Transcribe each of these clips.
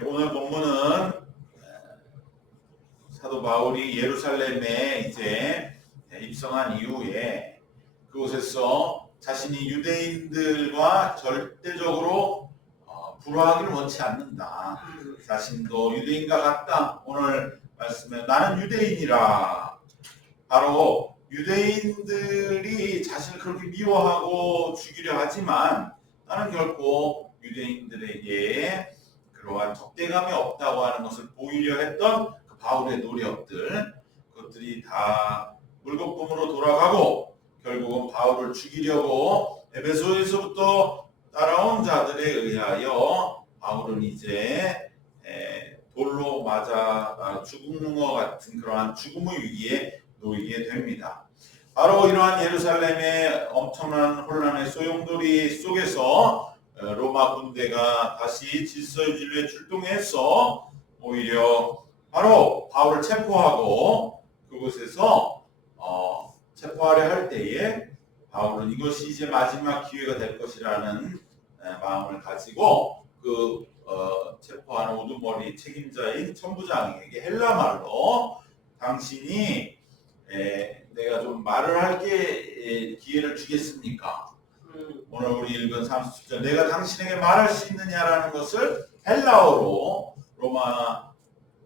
오늘 본문은 사도 바울이 예루살렘에 이제 입성한 이후에 그곳에서 자신이 유대인들과 절대적으로 불화하기를 원치 않는다. 자신도 유대인과 같다. 오늘 말씀에 나는 유대인이라. 바로 유대인들이 자신을 그렇게 미워하고 죽이려 하지만 나는 결코 유대인들에게 그러한 적대감이 없다고 하는 것을 보이려 했던 그 바울의 노력들, 그것들이 다 물거품으로 돌아가고 결국은 바울을 죽이려고 에베소에서부터 따라온 자들에 의하여 바울은 이제 돌로 맞아 죽는 것 같은 그러한 죽음의 위기에 놓이게 됩니다. 바로 이러한 예루살렘의 엄청난 혼란의 소용돌이 속에서 로마 군대가 다시 질서 유지에 출동해서 오히려 바로 바울을 체포하고 그곳에서 체포하려 할 때에 바울은 이것이 이제 마지막 기회가 될 것이라는 마음을 가지고 그 체포하는 우두머리 책임자인 천부장에게 헬라 말로 당신이 내가 좀 말을 할게 기회를 주겠습니까? 오늘 우리 읽은 30절 내가 당신에게 말할 수 있느냐라는 것을 헬라어로 로마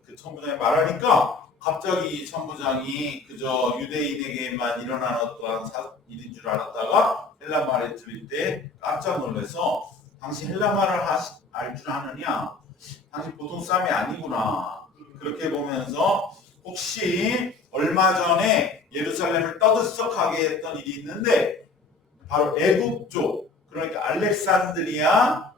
그 천부장이 말하니까 갑자기 천부장이 그저 유대인에게만 일어난 어떠한 일인 줄 알았다가 헬라 말을 들을 때 깜짝 놀라서 당신 헬라 말을 알 줄 아느냐? 당신 보통 사람이 아니구나. 그렇게 보면서 혹시 얼마 전에 예루살렘을 떠들썩하게 했던 일이 있는데 바로 애굽 쪽 그러니까 알렉산드리아에서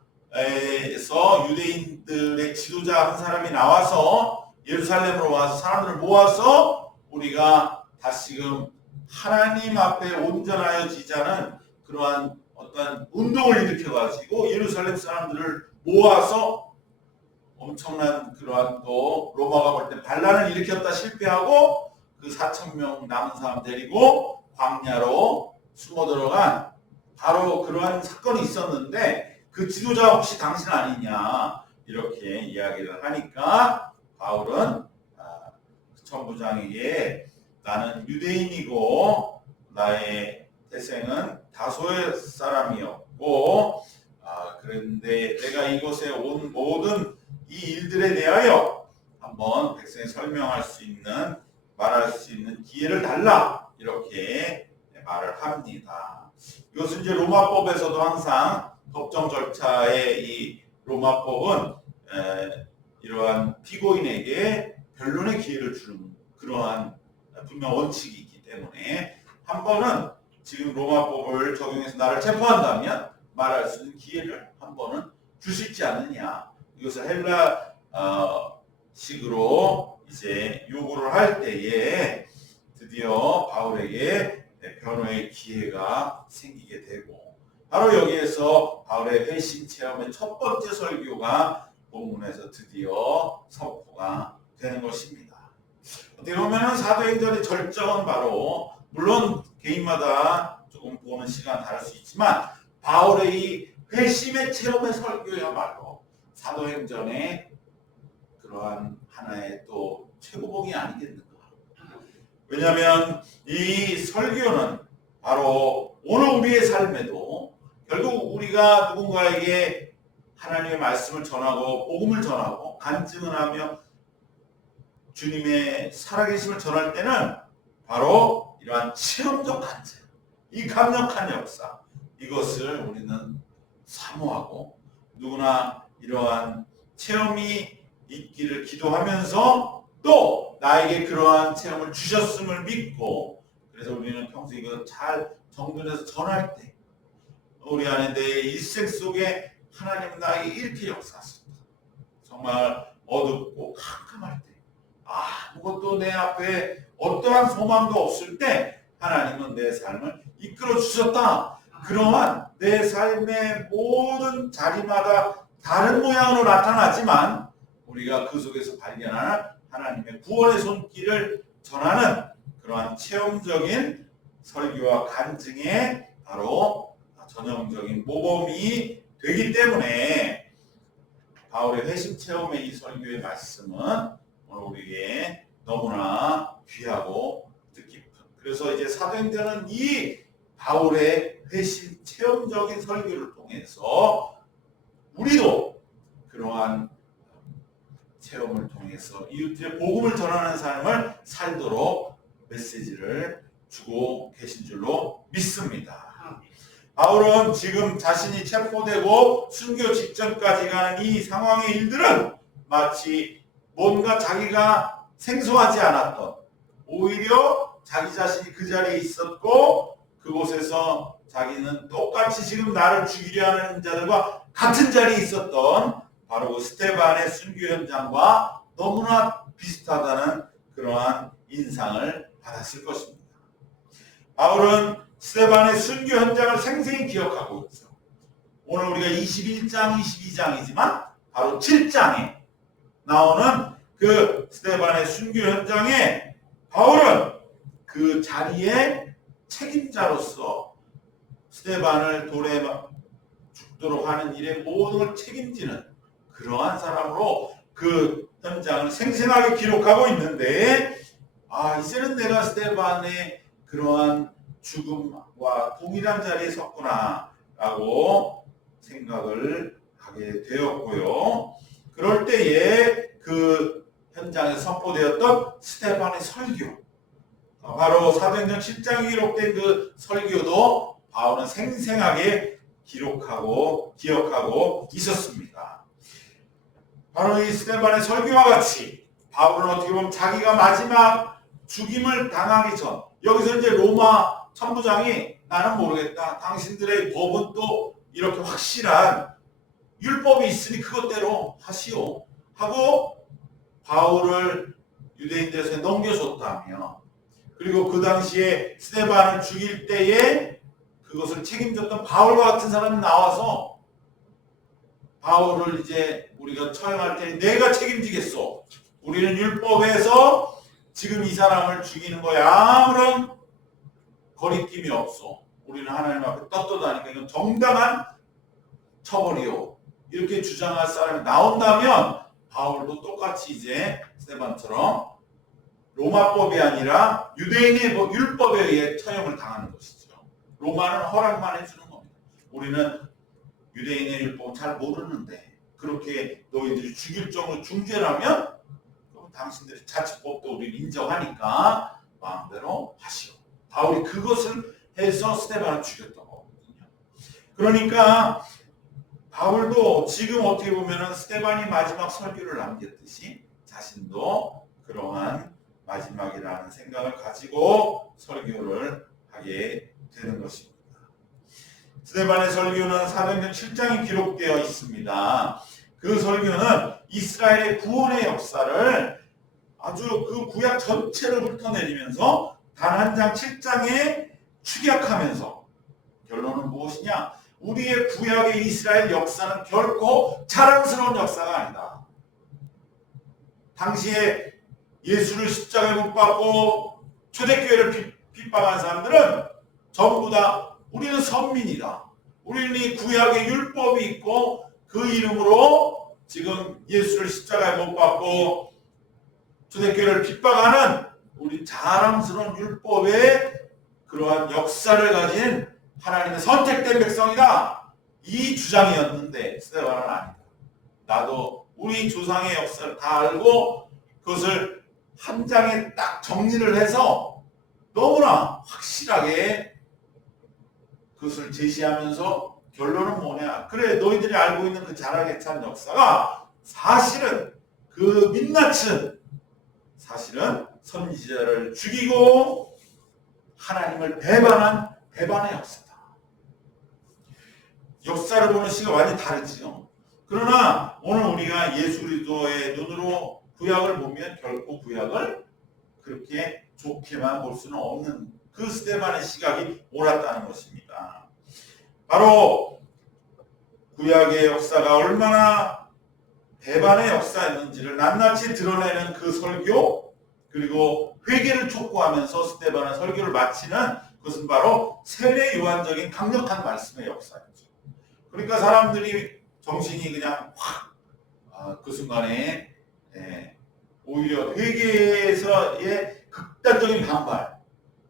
유대인들의 지도자 한 사람이 나와서 예루살렘으로 와서 사람들을 모아서 우리가 다시금 하나님 앞에 온전하여 지자는 그러한 어떤 운동을 일으켜가지고 예루살렘 사람들을 모아서 엄청난 그러한 또 로마가 볼 때 반란을 일으켰다 실패하고 그 4,000명 남은 사람 데리고 광야로 숨어 들어간 바로 그러한 사건이 있었는데 그 지도자 혹시 당신 아니냐 이렇게 이야기를 하니까 바울은 천부장에게 나는 유대인이고 나의 태생은 다소의 사람이었고 그런데 내가 이곳에 온 모든 이 일들에 대하여 한번 백성에 설명할 수 있는 말할 수 있는 기회를 달라 이렇게 말을 합니다. 이것은 이제 로마법에서도 항상 법정 절차의 이 로마법은 이러한 피고인에게 변론의 기회를 주는 그러한 분명 원칙이 있기 때문에 한 번은 지금 로마법을 적용해서 나를 체포한다면 말할 수 있는 기회를 한 번은 줄 수 있지 않느냐. 이것을 헬라 식으로 이제 요구를 할 때에 드디어 바울에게 변호의 기회가 생기게 되고 바로 여기에서 바울의 회심 체험의 첫 번째 설교가 본문에서 드디어 선포가 되는 것입니다. 어떻게 보면 사도행전의 절정은 바로 물론 개인마다 조금 보는 시간 다를 수 있지만 바울의 이 회심의 체험의 설교야말로 사도행전의 그러한 하나의 또 최고봉이 아니겠는가. 왜냐하면 이 설교는 바로 오늘 우리의 삶에도 결국 우리가 누군가에게 하나님의 말씀을 전하고 복음을 전하고 간증을 하며 주님의 살아계심을 전할 때는 바로 이러한 체험적 간증, 이 강력한 역사 이것을 우리는 사모하고 누구나 이러한 체험이 있기를 기도하면서 또 나에게 그러한 체험을 주셨음을 믿고 그래서 우리는 평소에 이거 잘 정돈해서 전할 때 우리 안에 내 일생 속에 하나님은 나에게 이렇게 역사하셨다. 정말 어둡고 캄캄할 때 아무것도 내 앞에 어떠한 소망도 없을 때 하나님은 내 삶을 이끌어 주셨다. 그러한 내 삶의 모든 자리마다 다른 모양으로 나타나지만 우리가 그 속에서 발견하는 하나님의 구원의 손길을 전하는 그러한 체험적인 설교와 간증에 바로 전형적인 모범이 되기 때문에 바울의 회심 체험의 이 설교의 말씀은 오늘 우리에게 너무나 귀하고 뜻깊은, 그래서 이제 사도행전은 이 바울의 회심 체험적인 설교를 통해서 우리도 그러한 체험을 통해서 이웃들의 복음을 전하는 삶을 살도록 메시지를 주고 계신 줄로 믿습니다. 바울은 지금 자신이 체포되고 순교 직전까지 가는 이 상황의 일들은 마치 뭔가 자기가 생소하지 않았던, 오히려 자기 자신이 그 자리에 있었고 그곳에서 자기는 똑같이 지금 나를 죽이려 하는 자들과 같은 자리에 있었던 바로 그 스데반의 순교 현장과 너무나 비슷하다는 그러한 인상을 받았을 것입니다. 바울은 스데반의 순교 현장을 생생히 기억하고 있죠. 오늘 우리가 21장, 22장이지만 바로 7장에 나오는 그 스데반의 순교 현장에 바울은 그 자리의 책임자로서 스데반을 돌에 죽도록 하는 일의 모든 걸 책임지는 그러한 사람으로 그 현장을 생생하게 기록하고 있는데, 이제는 내가 스데반의 그러한 죽음과 동일한 자리에 섰구나 라고 생각을 하게 되었고요. 그럴 때에 그 현장에서 선포되었던 스데반의 설교, 바로 사도행전 7장에 기록된 그 설교도 바울은 생생하게 기록하고 기억하고 있었습니다. 바로 이 스데반의 설교와 같이 바울은 어떻게 보면 자기가 마지막 죽임을 당하기 전, 여기서 이제 로마 천부장이 나는 모르겠다, 당신들의 법은 또 이렇게 확실한 율법이 있으니 그것대로 하시오 하고 바울을 유대인들에게 넘겨줬다며, 그리고 그 당시에 스데반을 죽일 때에 그것을 책임졌던 바울과 같은 사람이 나와서 바울을 이제 우리가 처형할 때 내가 책임지겠소, 우리는 율법에서 지금 이 사람을 죽이는 거에 아무런 거리낌이 없어, 우리는 하나님 앞에 떳떳하니까 이건 정당한 처벌이요, 이렇게 주장할 사람이 나온다면 바울도 똑같이 이제 스데반처럼 로마법이 아니라 유대인의 율법에 의해 처형을 당하는 것이죠. 로마는 허락만 해주는 겁니다. 우리는 유대인의 율법은 잘 모르는데 그렇게 너희들이 죽일 정도로 중죄라면 그럼 당신들의 자치법도 우리는 인정하니까 마음대로 하시오. 바울이 그것을 해서 스데반을 죽였던 거거든요. 그러니까 바울도 지금 어떻게 보면 스데반이 마지막 설교를 남겼듯이 자신도 그러한 마지막이라는 생각을 가지고 설교를 하게 되는 것입니다. 스데반의 설교는 사도행전 7장에 기록되어 있습니다. 그 설교는 이스라엘의 구원의 역사를 아주 그 구약 전체를 훑어내리면서 단 한 장 7장에 축약하면서, 결론은 무엇이냐? 우리의 구약의 이스라엘 역사는 결코 자랑스러운 역사가 아니다. 당시에 예수를 십자가에 못 박고 초대교회를 핍박한 사람들은 전부 다 우리는 선민이다, 우리는 이 구약의 율법이 있고 그 이름으로 지금 예수를 십자가에 못 박고 초대교회를 핍박하는 우리 자랑스러운 율법의 그러한 역사를 가진 하나님의 선택된 백성이다, 이 주장이었는데 스데반은 아니다. 나도 우리 조상의 역사를 다 알고 그것을 한 장에 딱 정리를 해서 너무나 확실하게 그것을 제시하면서 결론은 뭐냐? 그래, 너희들이 알고 있는 그 자랑에 찬 역사가 사실은 그 민낯은 사실은 선지자를 죽이고 하나님을 배반한 배반의 역사다. 역사를 보는 시가 완전히 다르지요. 그러나 오늘 우리가 예수 그리스도의 눈으로 구약을 보면 결코 구약을 그렇게 좋게만 볼 수는 없는 그 스데반의 시각이 옳았다는 것입니다. 바로 구약의 역사가 얼마나 배반의 역사였는지를 낱낱이 드러내는 그 설교, 그리고 회개를 촉구하면서 스데반의 설교를 마치는 그것은 바로 세례 요한적인 강력한 말씀의 역사였죠. 그러니까 사람들이 정신이 그냥 확 그 순간에 오히려 회개에서의 극단적인 반발,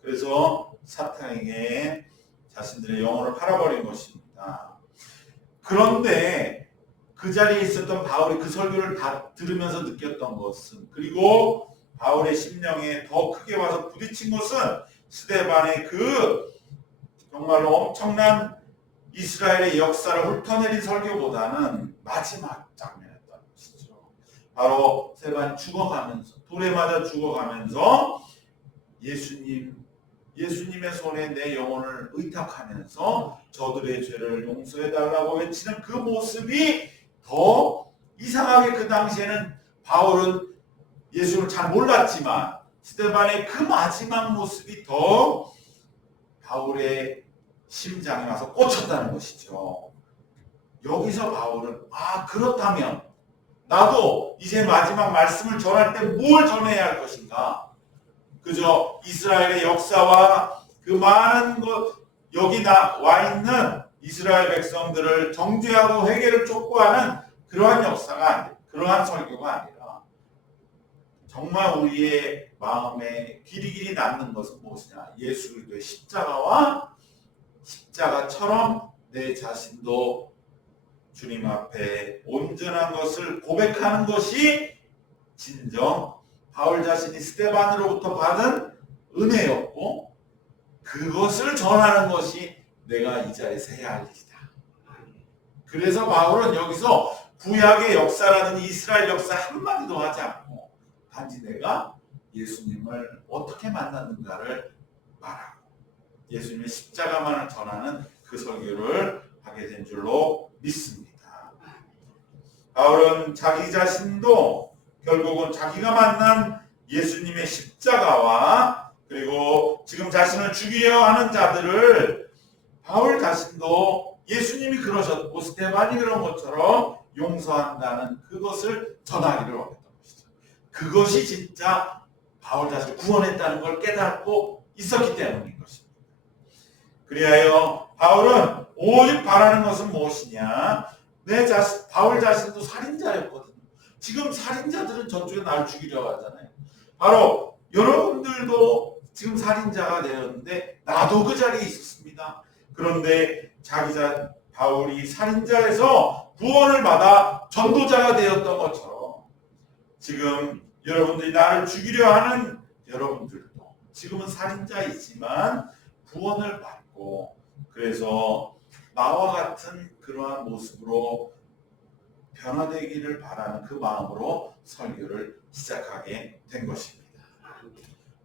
그래서 사탄에게 자신들의 영혼을 팔아버린 것입니다. 그런데 그 자리에 있었던 바울이 그 설교를 다 들으면서 느꼈던 것은, 그리고 바울의 심령에 더 크게 와서 부딪힌 것은 스데반의 그 정말로 엄청난 이스라엘의 역사를 훑어내린 설교보다는 마지막 장면이었던 것이죠. 바로 스데반이 죽어가면서, 돌에 맞아 죽어가면서 예수님의 손에 내 영혼을 의탁하면서 저들의 죄를 용서해달라고 외치는 그 모습이 더 이상하게, 그 당시에는 바울은 예수를 잘 몰랐지만 스데반의 그 마지막 모습이 더 바울의 심장에 와서 꽂혔다는 것이죠. 여기서 바울은 그렇다면 나도 이제 마지막 말씀을 전할 때 뭘 전해야 할 것인가? 그저 이스라엘의 역사와 그 많은 여기 와 있는 이스라엘 백성들을 정죄하고 회개를 촉구하는 그러한 역사가 아니라, 그러한 설교가 아니라, 정말 우리의 마음에 길이길이 남는 것은 무엇이냐? 예수 그리스도의 십자가와 십자가처럼 내 자신도 주님 앞에 온전한 것을 고백하는 것이 진정 바울 자신이 스데반으로부터 받은 은혜였고, 그것을 전하는 것이 내가 이 자리에서 해야 할 일이다. 그래서 바울은 여기서 구약의 역사라는 이스라엘 역사 한마디도 하지 않고 단지 내가 예수님을 어떻게 만났는가를 말하고 예수님의 십자가만을 전하는 그 설교를 하게 된 줄로 믿습니다. 바울은 자기 자신도 결국은 자기가 만난 예수님의 십자가와 그리고 지금 자신을 죽이려 하는 자들을 바울 자신도 예수님이 그러셨고 스데반이 그런 것처럼 용서한다는 그것을 전하기를 원했던 것이죠. 그것이 진짜 바울 자신을 구원했다는 걸 깨닫고 있었기 때문인 것입니다. 그리하여 바울은 오직 바라는 것은 무엇이냐? 바울 자신도 살인자였거든요. 지금 살인자들은 저쪽에 날 죽이려고 하잖아요. 바로 여러분들도 지금 살인자가 되었는데 나도 그 자리에 있었습니다. 그런데 바울이 살인자에서 구원을 받아 전도자가 되었던 것처럼 지금 여러분들이 나를 죽이려 하는 여러분들도 지금은 살인자이지만 구원을 받고, 그래서 나와 같은 그러한 모습으로 변화되기를 바라는 그 마음으로 설교를 시작하게 된 것입니다.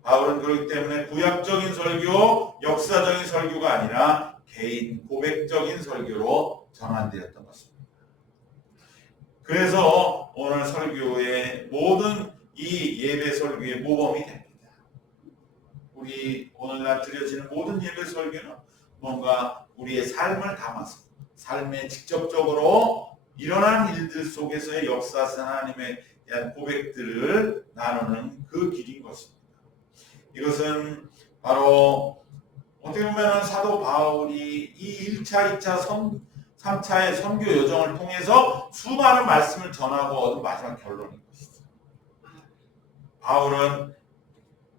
바울은 그렇기 때문에 구약적인 설교, 역사적인 설교가 아니라 개인 고백적인 설교로 전환되었던 것입니다. 그래서 오늘 설교의 모든 이 예배 설교의 모범이 됩니다. 우리 오늘날 드려지는 모든 예배 설교는 뭔가 우리의 삶을 담아서 삶에 직접적으로 일어난 일들 속에서의 역사상 하나님에 대한 고백들을 나누는 그 길인 것입니다. 이것은 바로 어떻게 보면 사도 바울이 이 1차, 2차, 3차의 선교 여정을 통해서 수많은 말씀을 전하고 얻은 마지막 결론인 것이죠. 바울은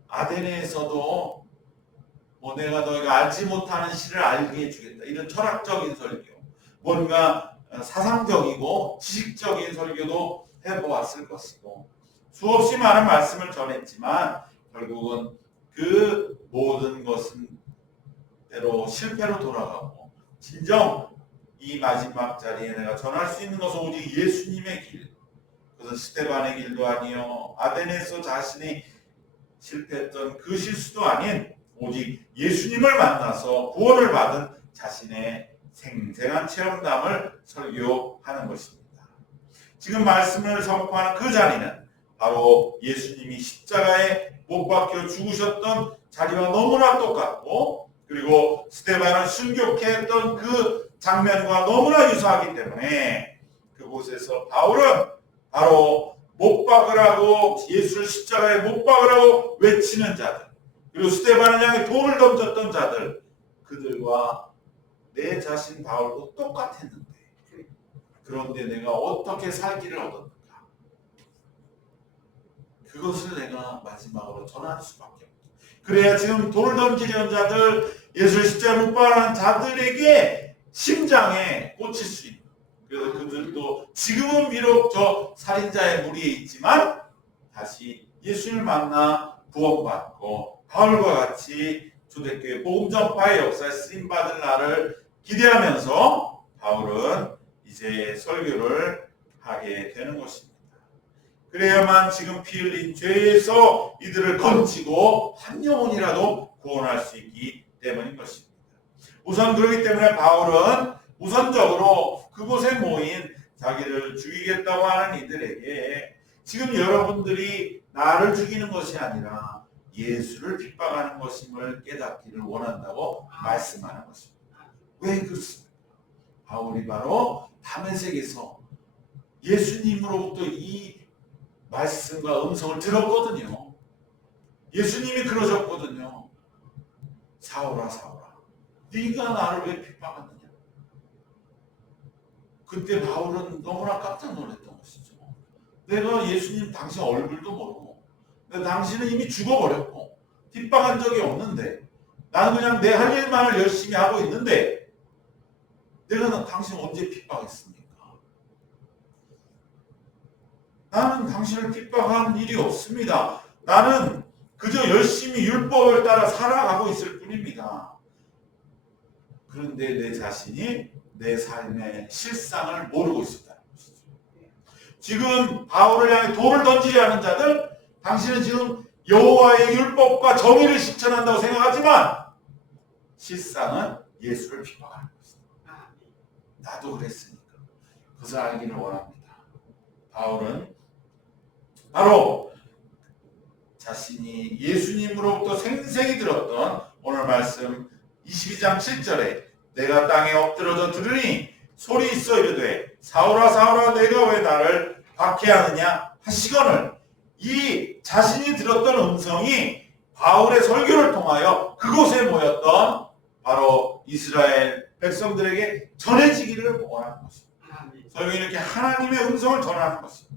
아데네에서도 내가 너희가 알지 못하는 실을 알게 해주겠다, 이런 철학적인 설교, 뭔가 사상적이고 지식적인 설교도 해보았을 것이고 수없이 많은 말씀을 전했지만 결국은 그 모든 것은 때로 실패로 돌아가고, 진정 이 마지막 자리에 내가 전할 수 있는 것은 오직 예수님의 길, 그것은 스데반의 길도 아니요 아데네에서 자신이 실패했던 그 실수도 아닌 오직 예수님을 만나서 구원을 받은 자신의 생생한 체험담을 설교하는 것입니다. 지금 말씀을 선포하는 그 자리는 바로 예수님이 십자가에 못 박혀 죽으셨던 자리와 너무나 똑같고, 그리고 스데반을 순교케 했던 그 장면과 너무나 유사하기 때문에 그곳에서 바울은 바로 못 박으라고, 예수를 십자가에 못 박으라고 외치는 자들, 그리고 스데반을 향해 돌을 던졌던 자들, 그들과 내 자신 바울도 똑같았는데 그런데 내가 어떻게 살기를 얻었는가? 그것을 내가 마지막으로 전할 수밖에 없다. 그래야 지금 돌 던지려는 자들, 예수 십자가 못 박는 자들에게 심장에 꽂힐 수 있는. 그래서 그들도 지금은 비록 저 살인자의 무리에 있지만 다시 예수님을 만나 구원받고 바울과 같이 초대교회 복음 전파의 역사에 쓰임 받을 날을 기대하면서 바울은 이제 설교를 하게 되는 것입니다. 그래야만 지금 피 흘린 죄에서 이들을 건지고 한 영혼이라도 구원할 수 있기 때문인 것입니다. 우선 그렇기 때문에 바울은 우선적으로 그곳에 모인 자기를 죽이겠다고 하는 이들에게 지금 여러분들이 나를 죽이는 것이 아니라 예수를 핍박하는 것임을 깨닫기를 원한다고 말씀하는 것입니다. 왜 그렇습니까? 바울이 바로 다메섹에서 예수님으로부터 이 말씀과 음성을 들었거든요. 예수님이 그러셨거든요. 사울아 사울아 네가 나를 왜 핍박하느냐. 그때 바울은 너무나 깜짝 놀랐던 것이죠. 내가 예수님 당신 얼굴도 모르고 당신은 이미 죽어버렸고 핍박한 적이 없는데 나는 그냥 내 할 일만을 열심히 하고 있는데 내가 당신 언제 핍박했습니까? 나는 당신을 핍박한 일이 없습니다. 나는 그저 열심히 율법을 따라 살아가고 있을 뿐입니다. 그런데 내 자신이 내 삶의 실상을 모르고 있었다는 것이죠. 지금 바울을 향해 돌을 던지려 하는 자들, 당신은 지금 여호와의 율법과 정의를 실천한다고 생각하지만 실상은 예수를 핍박하는 것입니다. 나도 그랬으니까 그것을 알기를 원합니다. 바울은 바로 자신이 예수님으로부터 생생히 들었던 오늘 말씀 22장 7절에 내가 땅에 엎드러져 들으니 소리 있어 이르되 사울아 사울아 내가 왜 나를 박해하느냐 하시거늘 이 자신이 들었던 음성이 바울의 설교를 통하여 그곳에 모였던 바로 이스라엘 백성들에게 전해지기를 원하는 것입니다. 설교는 이렇게 하나님의 음성을 전하는 것입니다.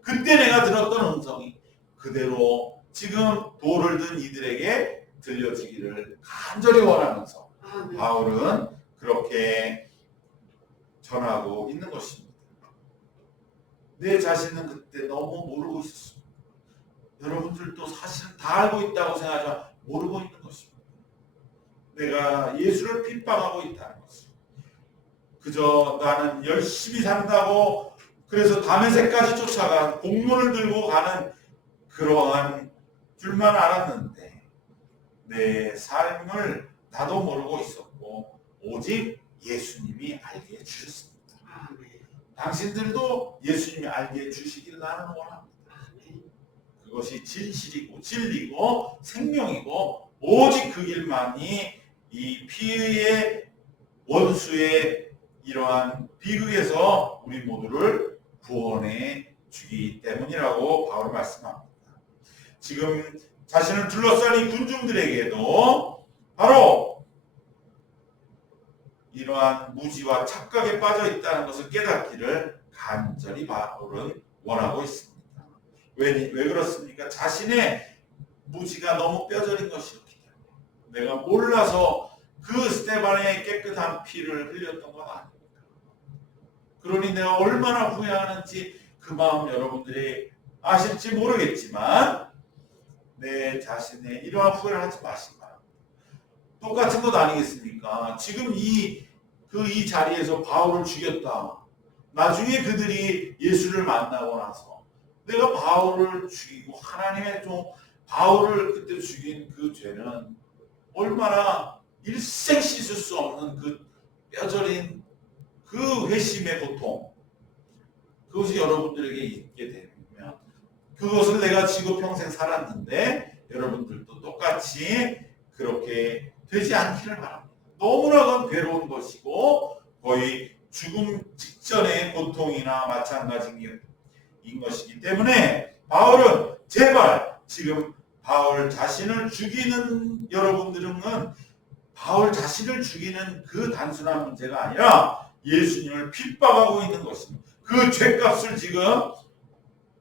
그때 내가 들었던 음성이 그대로 지금 돌을 든 이들에게 들려지기를 간절히 원하면서 바울은 그렇게 전하고 있는 것입니다. 내 자신은 그때 너무 모르고 있었습니다. 여러분들도 사실은 다 알고 있다고 생각하지만 모르고 있는 것입니다. 내가 예수를 핍박하고 있다는 것입니다. 그저 나는 열심히 산다고 그래서 다메섹까지 쫓아가 공문을 들고 가는 그러한 줄만 알았는데 내 삶을 나도 모르고 있었고 오직 예수님이 알게 해주셨습니다. 당신들도 예수님이 알게 해주시기를 나는 원합니다. 그것이 진실이고 진리고 생명이고 오직 그 길만이 이 피의 원수의 이러한 비극에서 우리 모두를 구원해 주기 때문이라고 바울은 말씀합니다. 지금 자신을 둘러싼 이 군중들에게도 바로 이러한 무지와 착각에 빠져 있다는 것을 깨닫기를 간절히 바울은 원하고 있습니다. 왜 그렇습니까? 자신의 무지가 너무 뼈저린 것이었기 때문에 내가 몰라서 그 스데반의 깨끗한 피를 흘렸던 건 아닙니까? 그러니 내가 얼마나 후회하는지 그 마음 여러분들이 아실지 모르겠지만 내 자신의 이러한 후회를 하지 마시기 바랍니다. 똑같은 것 아니겠습니까? 지금 이 자리에서 바울을 죽였다. 나중에 그들이 예수를 만나고 나서 내가 바울을 죽이고 하나님의 종 바울을 그때 죽인 그 죄는 얼마나 일생 씻을 수 없는 그 뼈저린 그 회심의 고통 그것이 여러분들에게 있게 되면 그것을 내가 지고 평생 살았는데 여러분들도 똑같이 그렇게 되지 않기를 바랍니다. 너무나 괴로운 것이고 거의 죽음 직전의 고통이나 마찬가지인 것이기 때문에 바울은 제발 지금 바울 자신을 죽이는 여러분들은 바울 자신을 죽이는 그 단순한 문제가 아니라 예수님을 핍박하고 있는 것입니다. 그 죄값을 지금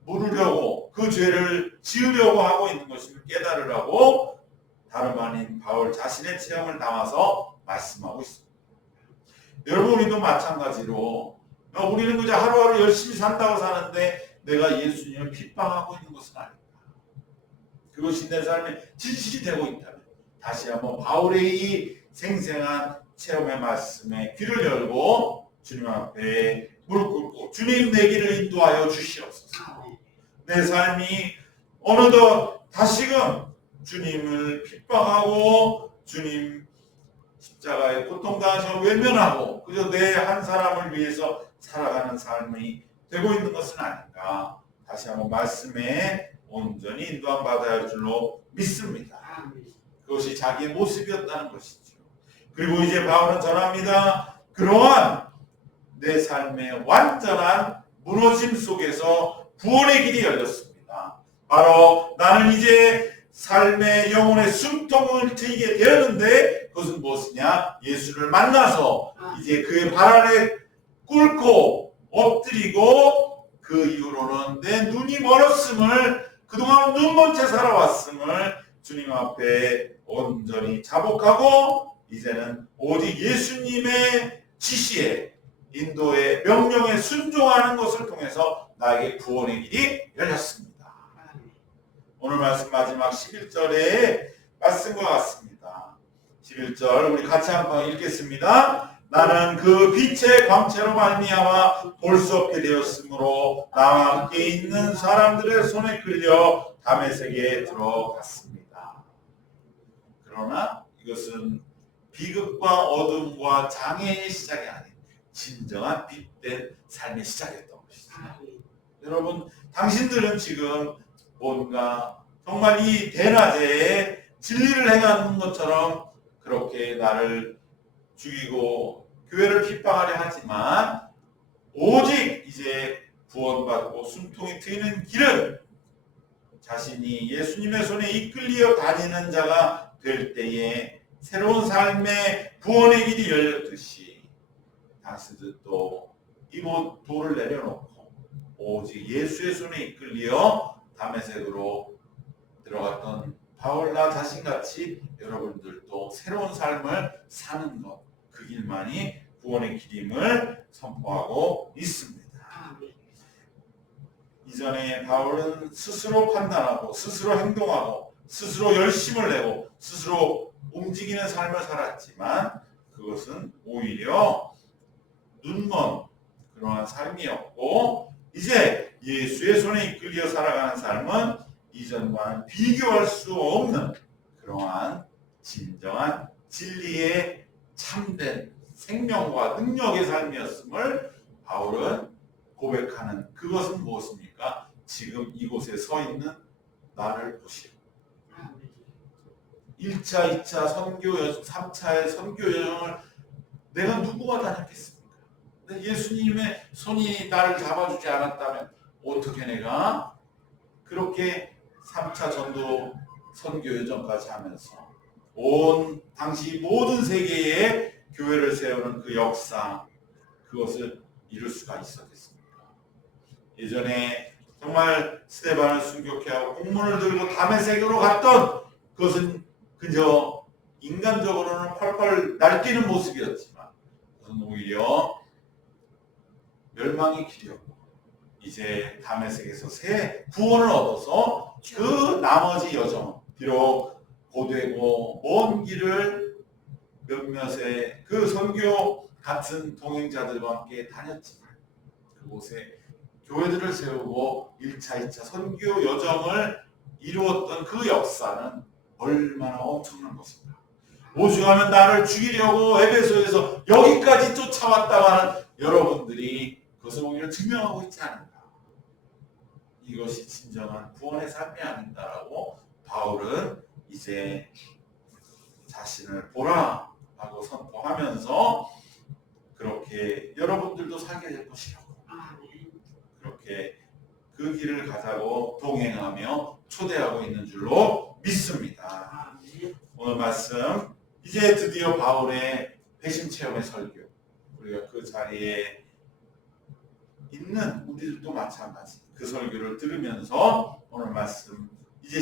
물으려고 그 죄를 지으려고 하고 있는 것임을 깨달으라고 다름 아닌 바울 자신의 체험을 담아서 말씀하고 있습니다. 여러분, 우리도 마찬가지로 우리는 그저 하루하루 열심히 산다고 사는데 내가 예수님을 핍박하고 있는 것은 아닙니다. 그것이 내 삶의 진실이 되고 있다면 다시 한번 바울의 이 생생한 체험의 말씀에 귀를 열고 주님 앞에 무릎 꿇고 주님 내 길을 인도하여 주시옵소서. 내 삶이 어느덧 다시금 주님을 핍박하고 주님 십자가의 고통당하심을 외면하고 그저 내 한 사람을 위해서 살아가는 삶이 되고 있는 것은 아닌가. 다시 한번 말씀에 온전히 인도함 받아야 할 줄로 믿습니다. 그것이 자기의 모습이었다는 것이죠. 그리고 이제 바울은 전합니다. 그러한 내 삶의 완전한 무너짐 속에서 구원의 길이 열렸습니다. 바로 나는 이제 삶의 영혼의 숨통을 트이게 되었는데 그것은 무엇이냐? 예수를 만나서 이제 그의 발 아래 꿇고 엎드리고 그 이후로는 내 눈이 멀었음을 그동안 눈먼 채 살아왔음을 주님 앞에 온전히 자복하고 이제는 오직 예수님의 지시에 인도의 명령에 순종하는 것을 통해서 나에게 구원의 길이 열렸습니다. 오늘 말씀 마지막 11절의 말씀과 같습니다. 11절 우리 같이 한번 읽겠습니다. 나는 그 빛의 광채로 말미암아 볼 수 없게 되었으므로 나와 함께 있는 사람들의 손에 끌려 다메섹에 들어갔습니다. 그러나 이것은 비극과 어둠과 장애의 시작이 아닌 진정한 빛된 삶의 시작이었던 것이죠. 여러분, 당신들은 지금 뭔가 정말 이 대낮에 진리를 행하는 것처럼 그렇게 나를 죽이고 교회를 핍박하려 하지만 오직 이제 구원받고 숨통이 트이는 길은 자신이 예수님의 손에 이끌려 다니는 자가 될 때에 새로운 삶의 구원의 길이 열렸듯이 당신들도 이곳 돌을 내려놓고 오직 예수의 손에 이끌려 다메섹으로 들어갔던 바울 나 자신같이 여러분들도 새로운 삶을 사는 것, 그 길만이 구원의 길임을 선포하고 있습니다. 이전에 바울은 스스로 판단하고 스스로 행동하고 스스로 열심을 내고 스스로 움직이는 삶을 살았지만 그것은 오히려 눈먼 그러한 삶이었고 이제 예수의 손에 이끌려 살아가는 삶은 이전과는 비교할 수 없는 그러한 진정한 진리의 참된 생명과 능력의 삶이었음을 바울은 고백하는 그것은 무엇입니까? 지금 이곳에 서 있는 나를 보시오. 1차, 2차 선교 여정, 3차의 선교 여정을 내가 누구가 다녔겠습니까? 예수님의 손이 나를 잡아주지 않았다면 어떻게 내가 그렇게 3차 전도 선교 여정까지 하면서 온 당시 모든 세계에 교회를 세우는 그 역사 그것을 이룰 수가 있었겠습니까? 예전에 정말 스데반을 순교케 하고 공문을 들고 다메섹으로 갔던 그것은 그저 인간적으로는 펄펄 날뛰는 모습이었지만 그것은 오히려 멸망의 길이었고 이제 다메섹에서 새 구원을 얻어서 그 나머지 여정 비록 고되고 먼 길을 몇몇의 그 선교 같은 동행자들과 함께 다녔지만 그곳에 교회들을 세우고 1차, 2차 선교 여정을 이루었던 그 역사는 얼마나 엄청난 것인가. 오죽하면 나를 죽이려고 에베소에서 여기까지 쫓아왔다고 하는 여러분들이 그것을 오히려 증명하고 있지 않은가. 이것이 진정한 구원의 삶이 아닌가라고 바울은 이제 자신을 보라 하고 선포하면서 그렇게 여러분들도 살게 될 것이라고 그렇게 그 길을 가자고 동행하며 초대하고 있는 줄로 믿습니다. 오늘 말씀 이제 드디어 바울의 배신 체험의 설교 우리가 그 자리에 있는 우리들도 마찬가지. 그 설교를 들으면서 오늘 말씀 이제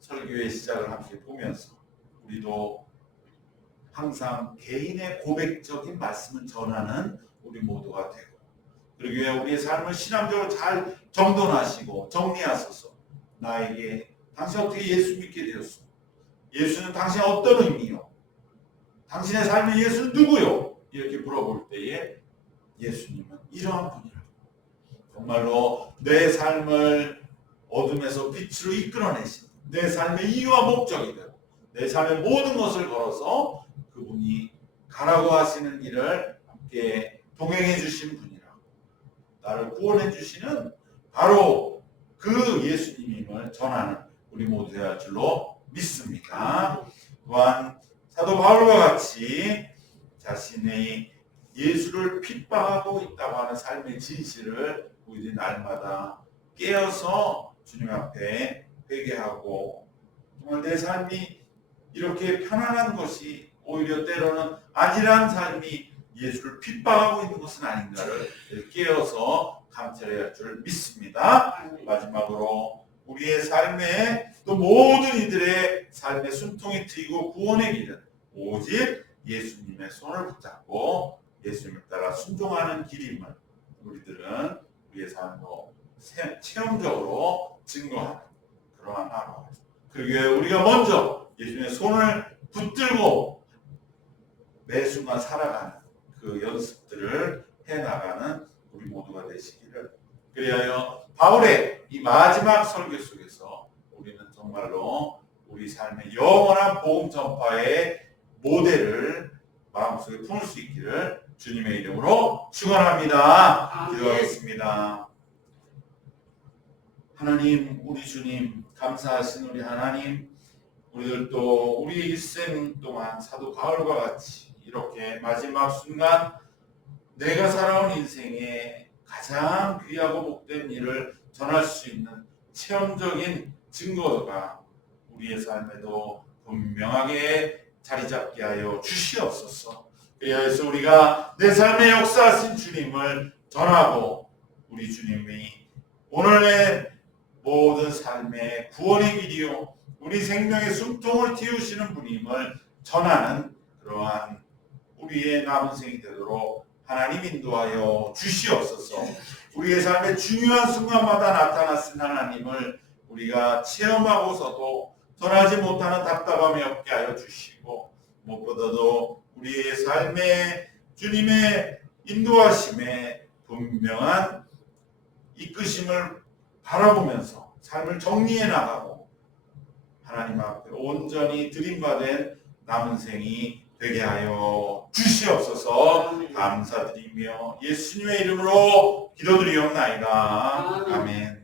설교의 시작을 함께 보면서 우리도 항상 개인의 고백적인 말씀을 전하는 우리 모두가 되고, 그리고 우리의 삶을 신앙적으로 잘 정돈하시고 정리하소서. 나에게 당신 어떻게 예수 믿게 되었소? 예수는 당신 어떤 의미요? 당신의 삶의 예수는 누구요? 이렇게 물어볼 때에 예수님은 이러한 분이라고. 정말로 내 삶을 어둠에서 빛으로 이끌어내신, 내 삶의 이유와 목적이 되고 내 삶의 모든 것을 걸어서 그분이 가라고 하시는 길을 함께 동행해 주신 분이라고, 나를 구원해 주시는 바로 그 예수님임을 전하는 우리 모두 되어야 줄로 믿습니다. 또한 사도 바울과 같이 자신의 예수를 핍박하고 있다고 하는 삶의 진실을 우리들이 날마다 깨어서 주님 앞에 회개하고, 정말 내 삶이 이렇게 편안한 것이 오히려 때로는 안일한 삶이 예수를 핍박하고 있는 것은 아닌가를 깨어서 감찰해야 할 줄 믿습니다. 마지막으로 우리의 삶에 또 모든 이들의 삶의 숨통이 트이고 구원의 길은 오직 예수님의 손을 붙잡고 예수님을 따라 순종하는 길임을 우리들은 우리의 삶으로 체험적으로 증거하는 그러한 하루. 그리고 우리가 먼저 예수님의 손을 붙들고 매 순간 살아가는 그 연습들을 해나가는 우리 모두가 되시기를, 그리하여 바울의 이 마지막 설교 속에서 우리는 정말로 우리 삶의 영원한 복음 전파의 모델을 마음속에 품을 수 있기를 주님의 이름으로 축원합니다. 기도하겠습니다. 하나님, 우리 주님, 감사하신 우리 하나님, 우리들도 우리 일생 동안 사도 바울과 같이 이렇게 마지막 순간 내가 살아온 인생에 가장 귀하고 복된 일을 전할 수 있는 체험적인 증거가 우리의 삶에도 분명하게 자리 잡게 하여 주시옵소서. 그래서 우리가 내 삶에 역사하신 주님을 전하고 우리 주님이 오늘의 모든 삶의 구원의 길이요 우리 생명의 숨통을 틔우시는 분임을 전하는 그러한 우리의 남은 생이 되도록 하나님 인도하여 주시옵소서. 우리의 삶의 중요한 순간마다 나타나신 하나님을 우리가 체험하고서도 전하지 못하는 답답함이 없게 하여 주시고, 무엇보다도 우리의 삶에 주님의 인도하심에 분명한 이끄심을 바라보면서 삶을 정리해 나가고 하나님 앞에 온전히 드림받은 남은 생이 되게 하여 주시옵소서. 감사드리며 예수님의 이름으로 기도드리옵나이다. 아멘.